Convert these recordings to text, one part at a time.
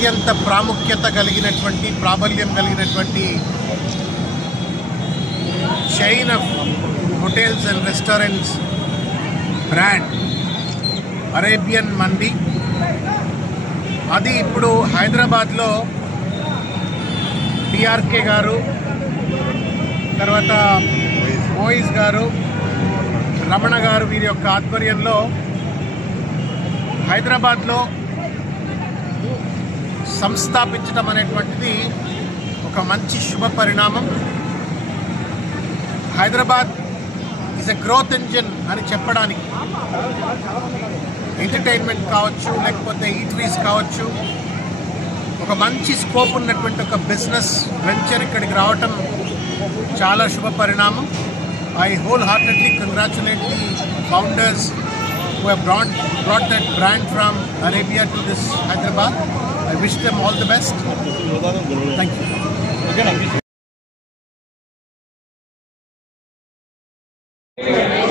అత్యంత ప్రాముఖ్యత కలిగినటువంటి ప్రాబల్యం కలిగినటువంటి chain of hotels and restaurants brand Arabian mandi అది ఇప్పుడు హైదరాబాద్లో పిఆర్కే గారు, తర్వాత మోయిస్ గారు, రమణ గారు వీరి యొక్క ఆధ్వర్యంలో హైదరాబాద్లో సంస్థాపించడం అనేటువంటిది ఒక మంచి శుభ పరిణామం. Hyderabad is a growth engine అని చెప్పడానికి ఎంటర్టైన్మెంట్ కావచ్చు, లేకపోతే ఈటరీస్ కావచ్చు, ఒక మంచి స్కోప్ ఉన్నటువంటి ఒక బిజినెస్ వెంచర్ ఇక్కడికి రావటం చాలా శుభ పరిణామం. I wholeheartedly congratulate the founders who have brought that brand from Arabia to this Hyderabad. I wish them all the best. Thank you.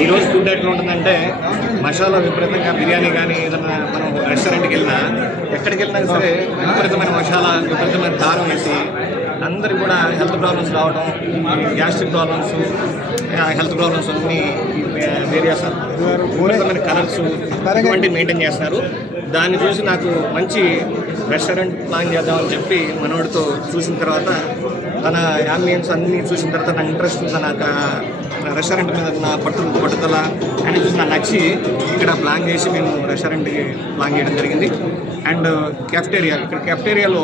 ఈ రోజు ఫుడ్ ఎట్లా ఉంటుందంటే మసాలా విపరీతంగా బిర్యానీ కానీ ఏదైనా మనం రెస్టారెంట్కి వెళ్ళినా ఎక్కడికి వెళ్ళినా సరే విపరీతమైన మసాలా విపరీతమైన కారం వేసి అందరికి కూడా హెల్త్ ప్రాబ్లమ్స్ రావడం, గ్యాస్ట్రిక్ ప్రాబ్లమ్స్, హెల్త్ ప్రాబ్లమ్స్ అన్నీ వేరియస్ విపరీతమైన కలర్స్ ఇటువంటి మెయింటైన్ చేస్తున్నారు. దాన్ని చూసి నాకు మంచి రెస్టారెంట్ ప్లాన్ చేద్దామని చెప్పి మనోడితో చూసిన తర్వాత తన యాంబియన్స్ అన్నీ చూసిన తర్వాత నా ఇంట్రెస్ట్, తన రెస్టారెంట్ మీద నా పట్టుదల అని చూసి నాకు నచ్చి ఇక్కడ ప్లాన్ చేసి మేము రెస్టారెంట్కి ప్లాన్ చేయడం జరిగింది. అండ్ కెఫ్టేరియాలో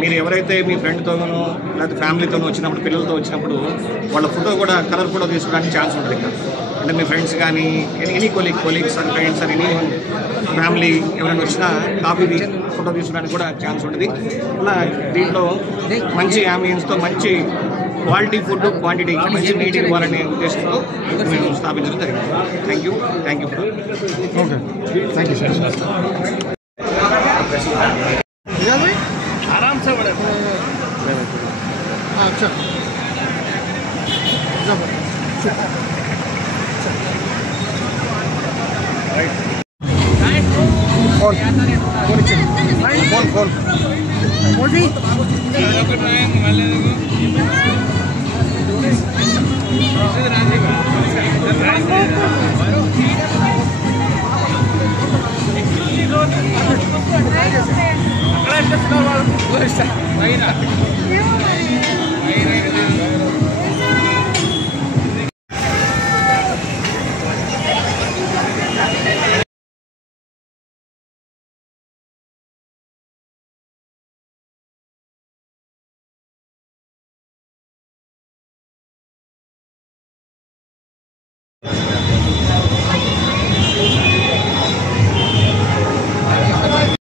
మీరు ఎవరైతే మీ ఫ్రెండ్తోనో లేకపోతే ఫ్యామిలీతోనో వచ్చినప్పుడు, పిల్లలతో వచ్చినప్పుడు వాళ్ళ ఫోటో కూడా కలర్ ఫోటో తీసుకోవడానికి ఛాన్స్ ఉంటుంది ఇక్కడ. అంటే మీ ఫ్రెండ్స్ కానీ ఎనీ కొలీగ్స్ అండ్ ఫ్రెండ్స్ అని ఎనీ ఫ్యామిలీ ఎవరైనా వచ్చినా కాఫీ ఫోటో తీసుకోవడానికి కూడా ఛాన్స్ ఉంటుంది. అలా దీంట్లో మంచి యాంబియన్స్తో మంచి క్వాలిటీ ఫుడ్, క్వాంటిటీ మంచి నీట్ ఇవ్వాలనే ఉద్దేశంతో మేము స్థాపించడం జరిగింది. Thank you. Okay, thank you sir. आराम से बड़े अच्छा